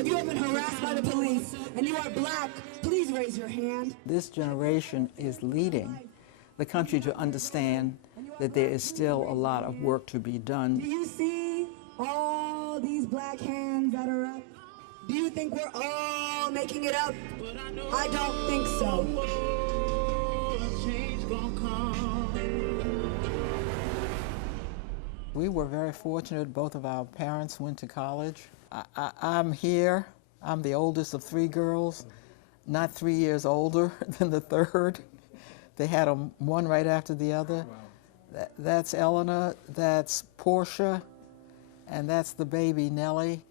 If you have been harassed by the police and you are black, please raise your hand. This generation is leading the country to understand that there is still a lot of work to be done. Do you see all these black hands that are up? Do you think we're all making it up? I don't think so. We were very fortunate. Both of our parents went to college. I'm here. I'm the oldest of three girls, not 3 years older than the third. They had them one right after the other. That's Eleanor, that's Portia, and that's the baby Nellie.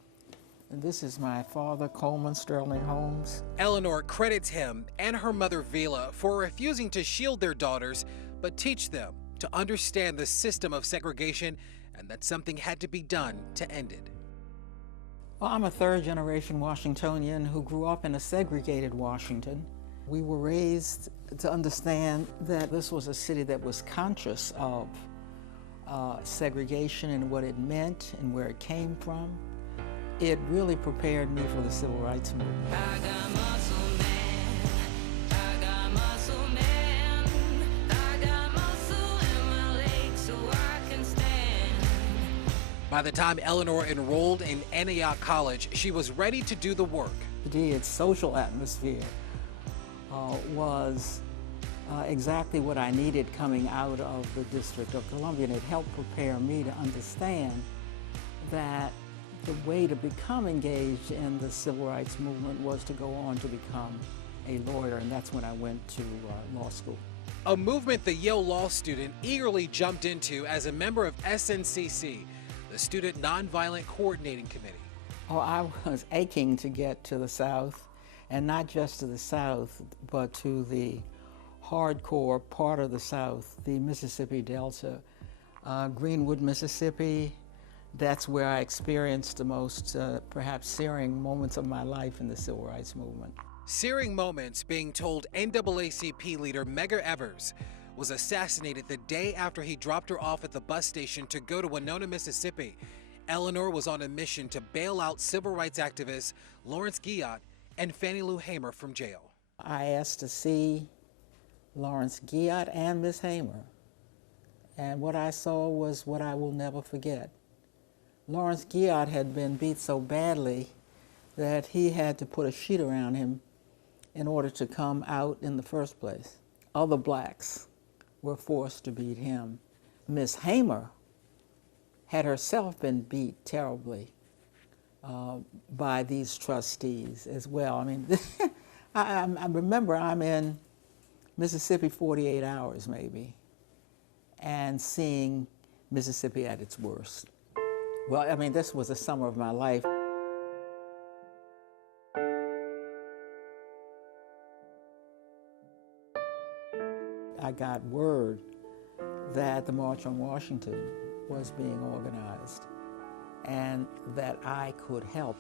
And this is my father, Coleman Sterling Holmes. Eleanor credits him and her mother, Vila, for refusing to shield their daughters, but teach them to understand the system of segregation and that something had to be done to end it. Well, I'm a third-generation Washingtonian who grew up in a segregated Washington. We were raised to understand that this was a city that was conscious of segregation and what it meant and where it came from. It really prepared me for the Civil Rights Movement. I got muscle man, I got muscle man, I got muscle in my legs so I can stand. By the time Eleanor enrolled in Antioch College, she was ready to do the work. Its social atmosphere was exactly what I needed coming out of the District of Columbia, and it helped prepare me to understand that the way to become engaged in the Civil Rights Movement was to go on to become a lawyer, and that's when I went to law school. A movement the Yale law student eagerly jumped into as a member of SNCC, the Student Nonviolent Coordinating Committee. Oh, I was aching to get to the South, and not just to the South, but to the hardcore part of the South, the Mississippi Delta, Greenwood, Mississippi. That's where I experienced the most, perhaps, searing moments of my life in the Civil Rights Movement. Searing moments being told NAACP leader Medgar Evers was assassinated the day after he dropped her off at the bus station to go to Winona, Mississippi. Eleanor was on a mission to bail out civil rights activists Lawrence Guyot and Fannie Lou Hamer from jail. I asked to see Lawrence Guyot and Miss Hamer, and what I saw was what I will never forget. Lawrence Guyot had been beat so badly that he had to put a sheet around him in order to come out in the first place. Other blacks were forced to beat him. Miss Hamer had herself been beat terribly by these trustees as well. I mean, I remember I'm in Mississippi 48 hours maybe, and seeing Mississippi at its worst. Well, I mean, this was the summer of my life. I got word that the March on Washington was being organized and that I could help.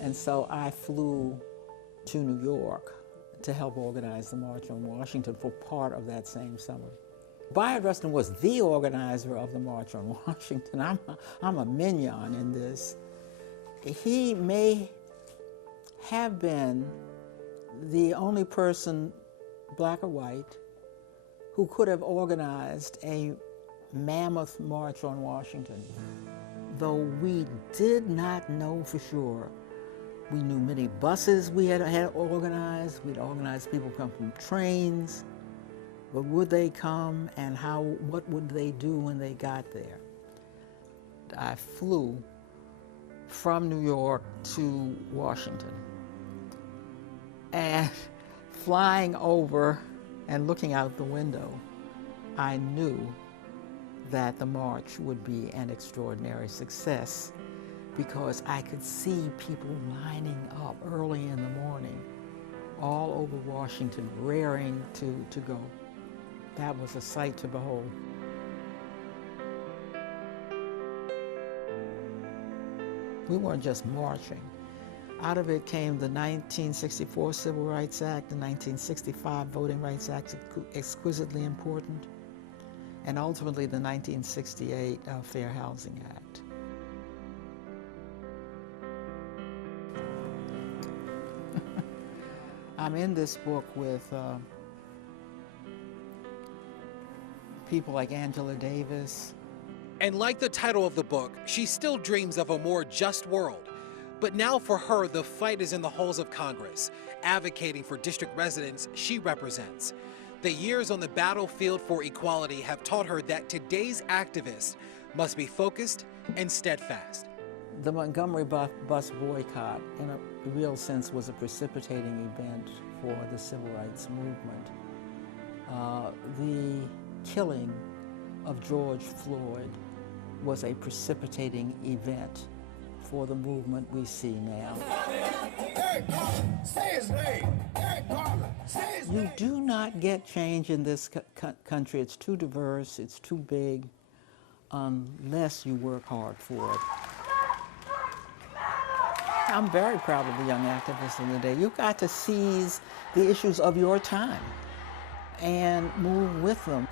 And so I flew to New York to help organize the March on Washington for part of that same summer. Bayard Rustin was the organizer of the March on Washington. I'm a mignon in this. He may have been the only person, black or white, who could have organized a mammoth March on Washington. Though we did not know for sure. We knew many buses we had organized. We'd organized people come from trains. But would they come, and what would they do when they got there? I flew from New York to Washington. And flying over and looking out the window, I knew that the march would be an extraordinary success because I could see people lining up early in the morning all over Washington, raring to go. That was a sight to behold. We weren't just marching. Out of it came the 1964 Civil Rights Act, the 1965 Voting Rights Act, exquisitely important, and ultimately the 1968 Fair Housing Act. I'm in this book with people like Angela Davis. And like the title of the book, she still dreams of a more just world. But now for her, the fight is in the halls of Congress, advocating for district residents she represents. The years on the battlefield for equality have taught her that today's activists must be focused and steadfast. The Montgomery bus boycott, in a real sense, was a precipitating event for the civil rights movement. The killing of George Floyd was a precipitating event for the movement we see now. You do not get change in this country. It's too diverse, it's too big, unless you work hard for it. I'm very proud of the young activists in the day. You've got to seize the issues of your time and move with them.